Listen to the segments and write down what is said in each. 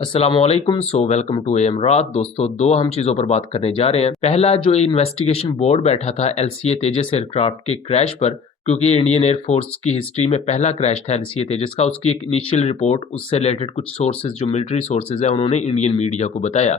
अस्सलामुअलैकुम welcome to M रात। दोस्तों, दो हम चीज़ों पर बात करने जा रहे हैं। पहला, जो इन्वेस्टिगेशन बोर्ड बैठा था एलसीए तेजस एयरक्राफ्ट के क्रैश पर, क्योंकि इंडियन एयरफोर्स की हिस्ट्री में पहला क्रैश था एलसीए तेजस का। उसकी एक इनिशियल रिपोर्ट, उससे रिलेटेड कुछ सोर्सेज जो मिलिट्री सोर्सेज है उन्होंने इंडियन मीडिया को बताया।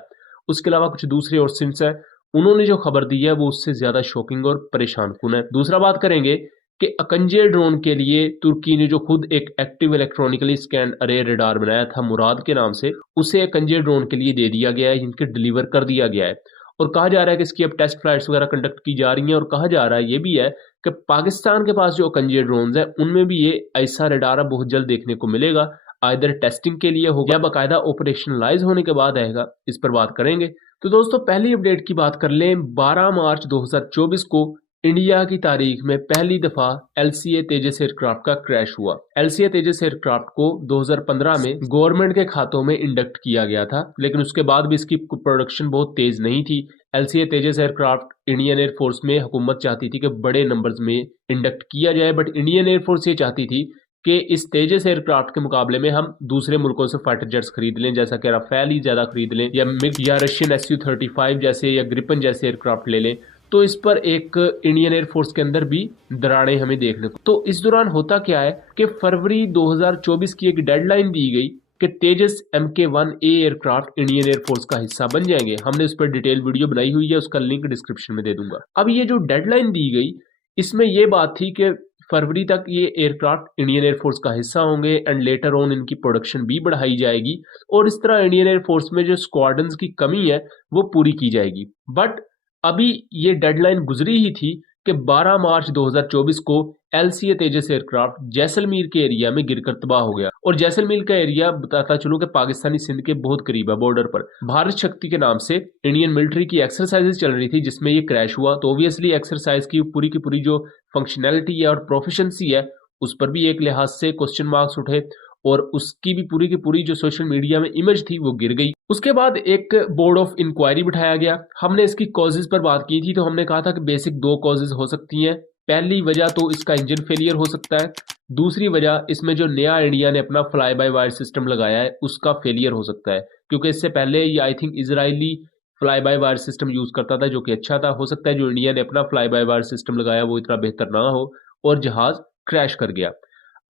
उसके अलावा कुछ दूसरे और सिंस है, उन्होंने जो खबर दी है वो उससे ज़्यादा शॉकिंग और परेशान कुन है। दूसरा बात करेंगे कि अकंजे ड्रोन के लिए तुर्की ने जो खुद एक एक्टिव इलेक्ट्रॉनिकली स्कैन अरे रडार बनाया था मुराद के नाम से, उसे अकंजे ड्रोन के लिए दे दिया गया है, इनके डिलीवर कर दिया गया है। और कहा जा रहा है कि इसकी अब टेस्ट फ्लाइट्स वगैरह कंडक्ट की जा रही हैं। और कहा जा रहा है ये भी है कि पाकिस्तान के पास जो अकंजे ड्रोन है उनमें भी ये ऐसा रडार बहुत जल्द देखने को मिलेगा। आइदर टेस्टिंग के लिए होगा या बाकायदा ऑपरेशनलाइज होने के बाद आएगा। इस पर बात करेंगे। तो दोस्तों, पहली अपडेट की बात कर लें। 12 मार्च 2024 को इंडिया की तारीख में पहली दफा एलसीए तेजस एयरक्राफ्ट का क्रैश हुआ। एलसीए तेजस एयरक्राफ्ट को 2015 में गवर्नमेंट के खातों में इंडक्ट किया गया था, लेकिन उसके बाद भी इसकी प्रोडक्शन बहुत तेज नहीं थी। एलसीए तेजस एयरक्राफ्ट इंडियन एयरफोर्स में हुकूमत चाहती थी कि बड़े नंबर्स में इंडक्ट किया जाए, बट इंडियन एयरफोर्स ये चाहती थी कि इस तेजस एयरक्राफ्ट के मुकाबले में हम दूसरे मुल्कों से फाइटर जेट्स खरीद लें, जैसा कि राफेल ही ज्यादा खरीद लें, या मिग या रशियन SU-35 जैसे या ग्रिपन जैसे एयरक्राफ्ट ले लें। तो इस पर एक इंडियन एयरफोर्स के अंदर भी दरारें हमें देखने को। तो इस दौरान होता क्या है कि फरवरी 2024 की एक डेडलाइन दी गई कि तेजस MK-1A एयरक्राफ्ट इंडियन एयरफोर्स का हिस्सा बन जाएंगे। हमने उस पर डिटेल वीडियो बनाई हुई है, उसका लिंक डिस्क्रिप्शन में दे दूंगा। अब ये जो डेडलाइन दी गई, इसमें यह बात थी कि फरवरी तक ये एयरक्राफ्ट इंडियन एयरफोर्स का हिस्सा होंगे एंड लेटर ऑन इनकी प्रोडक्शन भी बढ़ाई जाएगी और इस तरह इंडियन एयरफोर्स में जो स्क्वाड्रंस की कमी है वो पूरी की जाएगी। बट अभी ये डेडलाइन गुजरी ही थी कि 12 मार्च 2024 को एलसीए तेजस एयरक्राफ्ट जैसलमेर के एरिया में गिरकर तबाह हो गया। और जैसलमेर का एरिया बताता चलो कि पाकिस्तानी सिंध के बहुत करीब है, बॉर्डर पर। भारत शक्ति के नाम से इंडियन मिलिट्री की एक्सरसाइजेस चल रही थी जिसमें ये क्रैश हुआ। तो ऑब्वियसली एक्सरसाइज की पूरी जो फंक्शनैलिटी है और प्रोफिशिएंसी है उस पर भी एक लिहाज से क्वेश्चन मार्क्स उठे और उसकी भी पूरी की पूरी जो सोशल मीडिया में इमेज थी वो गिर गई। उसके बाद एक बोर्ड ऑफ इंक्वायरी बिठाया गया। हमने इसकी कॉजेज पर बात की थी, तो हमने कहा था कि बेसिक दो कॉजेज हो सकती हैं। पहली वजह तो इसका इंजन फेलियर हो सकता है। दूसरी वजह, इसमें जो नया इंडिया ने अपना फ्लाई बाय वायर सिस्टम लगाया है उसका फेलियर हो सकता है, क्योंकि इससे पहले ये I think Israeli fly by wire system use करता था जो कि अच्छा था। हो सकता है जो इंडिया ने अपना फ्लाई बाय वायर सिस्टम लगाया वो इतना बेहतर ना हो और जहाज क्रैश कर गया।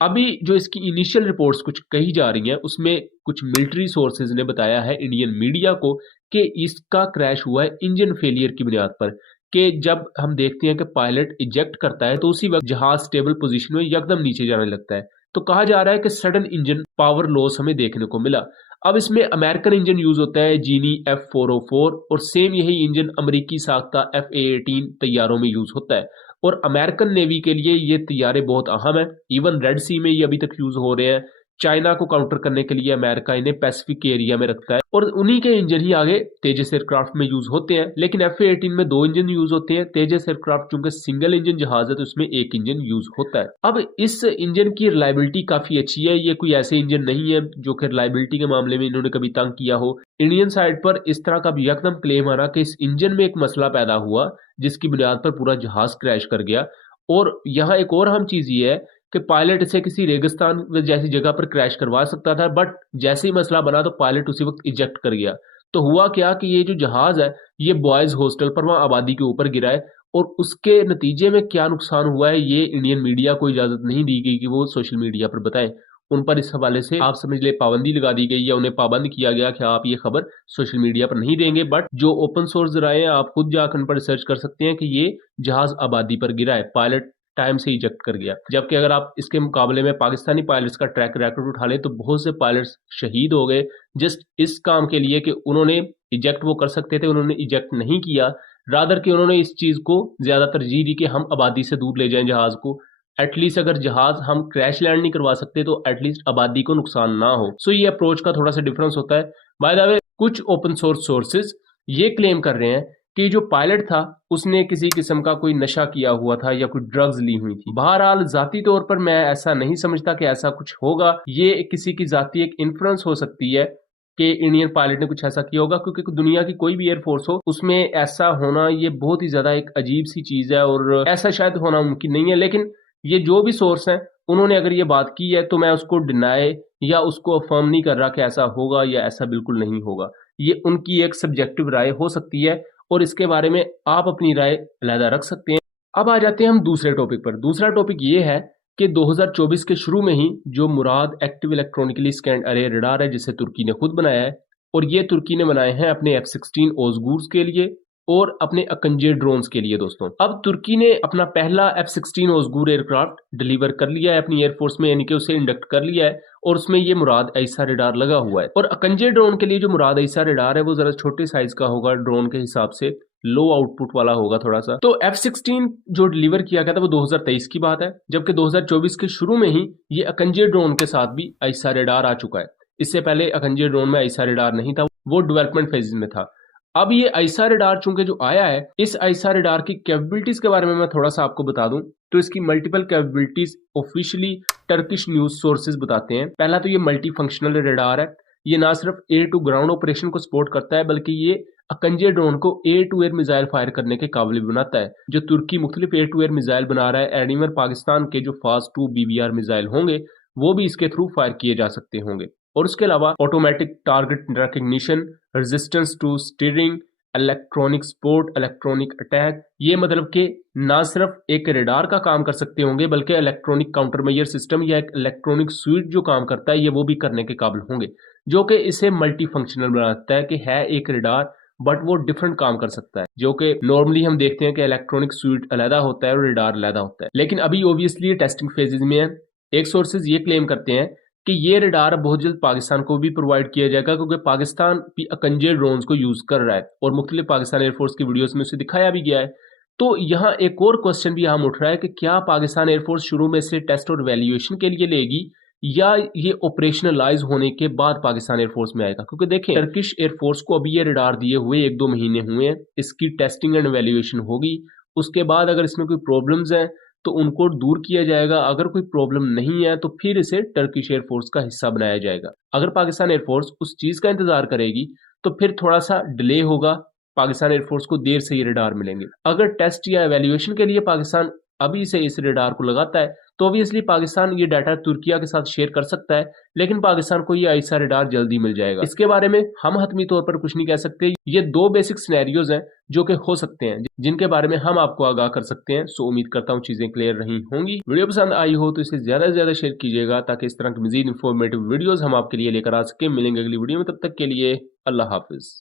अभी जो इसकी इनिशियल रिपोर्ट्स कुछ कही जा रही हैं उसमें कुछ मिलिट्री सोर्सेज ने बताया है इंडियन मीडिया को कि इसका क्रैश हुआ है इंजन फेलियर की बुनियाद पर। कि जब हम देखते हैं कि पायलट इजेक्ट करता है तो उसी वक्त जहाज स्टेबल पोजीशन में एकदम नीचे जाने लगता है। तो कहा जा रहा है कि सडन इंजन पावर लॉस हमें देखने को मिला। अब इसमें अमेरिकन इंजन यूज होता है, जीनी F404, और सेम यही इंजन अमेरिकी साख्ता F/A-18 तैयारों में यूज होता है। और अमेरिकन नेवी के लिए ये तैयारे बहुत अहम है। इवन रेड सी में ये अभी तक यूज हो रहे हैं। चाइना को काउंटर करने के लिए अमेरिका इन्हें पैसिफिक एरिया में रखता है और उन्हीं के इंजन ही आगे तेजस एयरक्राफ्ट में यूज होते हैं। लेकिन F/A-18 में दो इंजन यूज होते हैं। तेजस एयरक्राफ्ट चूंकि सिंगल इंजन जहाज है तो उसमें एक इंजन यूज होता है। अब इस इंजन की रिलायबिलिटी काफी अच्छी है। ये कोई ऐसे इंजन नहीं है जो कि रिलायबिलिटी के मामले में इन्होंने कभी तंग किया हो। इंडियन साइड पर इस तरह का भी एकदम क्लेम आ रहा कि इस इंजन में एक मसला पैदा हुआ जिसकी बुनियाद पर पूरा जहाज क्रैश कर गया। और यहाँ एक और अहम चीज ये है कि पायलट इसे किसी रेगिस्तान जैसी जगह पर क्रैश करवा सकता था, बट जैसे ही मसला बना तो पायलट उसी वक्त इजेक्ट कर गया। तो हुआ क्या कि ये जो जहाज है ये बॉयज हॉस्टल पर वहां आबादी के ऊपर गिरा है और उसके नतीजे में क्या नुकसान हुआ है ये इंडियन मीडिया को इजाजत नहीं दी गई कि वो सोशल मीडिया पर बताएं। उन पर इस हवाले से आप समझ ले पाबंदी लगा दी गई या उन्हें पाबंद किया गया कि आप ये खबर सोशल मीडिया पर नहीं देंगे। बट जो ओपन सोर्स जराए हैं आप खुद जाकर उन पर रिसर्च कर सकते हैं कि ये जहाज आबादी पर गिरा है, पायलट टाइम से इजेक्ट कर गया। जबकि अगर आप इसके मुकाबले में पाकिस्तानी पायलट्स का ट्रैक रिकॉर्ड उठा लें तो बहुत से पायलट्स शहीद हो गए जस्ट इस काम के लिए कि उन्होंने इजेक्ट वो कर सकते थे, उन्होंने इजेक्ट नहीं किया। रादर कि उन्होंने इस चीज को ज्यादा तरजीह दी कि हम आबादी से दूर ले जाएं जहाज को। एटलीस्ट अगर जहाज हम क्रैश लैंड नहीं करवा सकते तो एटलीस्ट आबादी को नुकसान ना हो। सो ये अप्रोच का थोड़ा सा डिफरेंस होता है। बाय द वे, कुछ ओपन सोर्स सोर्सेज ये क्लेम कर रहे हैं कि जो पायलट था उसने किसी किस्म का कोई नशा किया हुआ था या कोई ड्रग्स ली हुई थी। बहरहाल जाती तौर पर मैं ऐसा नहीं समझता कि ऐसा कुछ होगा। ये किसी की जाती एक इन्फ्लुएंस हो सकती है कि इंडियन पायलट ने कुछ ऐसा किया होगा, क्योंकि दुनिया की कोई भी एयरफोर्स हो उसमें ऐसा होना ये बहुत ही ज्यादा एक अजीब सी चीज है और ऐसा शायद होना मुमकिन नहीं है। लेकिन ये जो भी सोर्स है उन्होंने अगर ये बात की है तो मैं उसको डिनाई या उसको अफर्म नहीं कर रहा कि ऐसा होगा या ऐसा बिल्कुल नहीं होगा। ये उनकी एक सब्जेक्टिव राय हो सकती है और इसके बारे में आप अपनी राय अलहदा रख सकते हैं। अब आ जाते हैं हम दूसरे टॉपिक पर। दूसरा टॉपिक ये है कि 2024 के शुरू में ही जो मुराद एक्टिव इलेक्ट्रॉनिकली स्कैन्ड अरे रडार है, जिसे तुर्की ने खुद बनाया है, और ये तुर्की ने बनाए हैं अपने F-16 ओज़गुर्स के लिए और अपने अकंजे ड्रोन्स के लिए। दोस्तों, अब तुर्की ने अपना पहला F-16 ओज़गुर एयरक्राफ्ट डिलीवर कर लिया है अपनी एयरफोर्स में, यानी कि उसे इंडक्ट कर लिया है और उसमें ये मुराद ऐसा रडार लगा हुआ है। और अकंजे ड्रोन के लिए जो मुराद ऐसा रडार है वो जरा छोटे साइज का होगा, ड्रोन के हिसाब से लो आउटपुट वाला होगा थोड़ा सा। तो F-16 जो डिलीवर किया गया था वो 2023 की बात है, जबकि 2024 के शुरू में ही ये अकंजे ड्रोन के साथ भी ऐसा रडार आ चुका है। इससे पहले अकंजे ड्रोन में ऐसा रडार नहीं था, वो डेवलपमेंट फेज में था। अब ये ऐसा रडार चूंकि जो आया है, इस ऐसा रडार की कैपेबिलिटीज के बारे में मैं थोड़ा सा आपको बता दूं तो इसकी multiple capabilities officially Turkish news sources बताते हैं। पहला तो ये मल्टी फंक्शनल रडार है। ये ना सिर्फ एयर टू ग्राउंड ऑपरेशन को सपोर्ट करता है बल्कि ये अकंजे ड्रोन को air to air missile fire करने के काबिल बनाता है। जो तुर्की मुख्तलिफ एयर टू एयर मिसाइल बना रहा है, एनिमर पाकिस्तान के जो फास्ट 2 BBR मिसाइल होंगे वो भी इसके थ्रू फायर किए जा सकते होंगे। और उसके अलावा automatic target recognition, resistance to steering, electronic support, electronic attack, ये मतलब कि ना सिर्फ एक रडार का काम कर सकते होंगे बल्कि इलेक्ट्रॉनिक काउंटर मेजर सिस्टम या एक इलेक्ट्रॉनिक स्वीट जो काम करता है ये वो भी करने के काबिल होंगे, जो कि इसे मल्टी फंक्शनल बनाता है कि है एक रडार बट वो डिफरेंट काम कर सकता है। जो कि नॉर्मली हम देखते हैं कि इलेक्ट्रॉनिक स्वीट अलहदा होता है और रडार अलहदा होता है, लेकिन अभी ओबियसली टेस्टिंग फेजेज में है। एक सोर्सेज ये क्लेम करते हैं कि ये रडार बहुत जल्द पाकिस्तान को भी प्रोवाइड किया जाएगा, क्योंकि पाकिस्तान भी अकंजे ड्रोन्स को यूज कर रहा है और मुख्तलिफ पाकिस्तान एयरफोर्स की वीडियोस में उसे दिखाया भी गया है। तो यहाँ एक और क्वेश्चन भी यहाँ उठ रहा है कि क्या पाकिस्तान एयरफोर्स शुरू में से टेस्ट और वैल्यूएशन के लिए लेगी या ये ऑपरेशनलाइज होने के बाद पाकिस्तान एयरफोर्स में आएगा? क्योंकि देखें, टर्किश एयरफोर्स को अभी ये रडार दिए हुए 1-2 महीने हुए हैं, इसकी टेस्टिंग एंड वैल्यूएशन होगी। उसके बाद अगर इसमें कोई प्रॉब्लम्स हैं तो उनको दूर किया जाएगा। अगर कोई प्रॉब्लम नहीं है तो फिर इसे टर्किश एयरफोर्स का हिस्सा बनाया जाएगा। अगर पाकिस्तान एयरफोर्स उस चीज का इंतजार करेगी तो फिर थोड़ा सा डिले होगा, पाकिस्तान एयरफोर्स को देर से ये रडार मिलेंगे। अगर टेस्ट या एवेल्युएशन के लिए पाकिस्तान अभी से इस रडार को लगाता है तो ऑब्वियसली पाकिस्तान ये डाटा तुर्किया के साथ शेयर कर सकता है, लेकिन पाकिस्तान को ये ऐसा रडार जल्दी मिल जाएगा। इसके बारे में हम हतमी तौर पर कुछ नहीं कह सकते। ये 2 बेसिक सिनेरियोज हैं जो कि हो सकते हैं, जिनके बारे में हम आपको आगाह कर सकते हैं। सो उम्मीद करता हूँ चीजें क्लियर रही होंगी। वीडियो पसंद आई हो तो इसे ज्यादा से ज्यादा शेयर कीजिएगा ताकि इस तरह की मजीद इंफॉर्मेटिव वीडियोस हम आपके लिए लेकर आ सके। मिलेंगे अगली वीडियो में, तब तक के लिए अल्लाह हाफिज।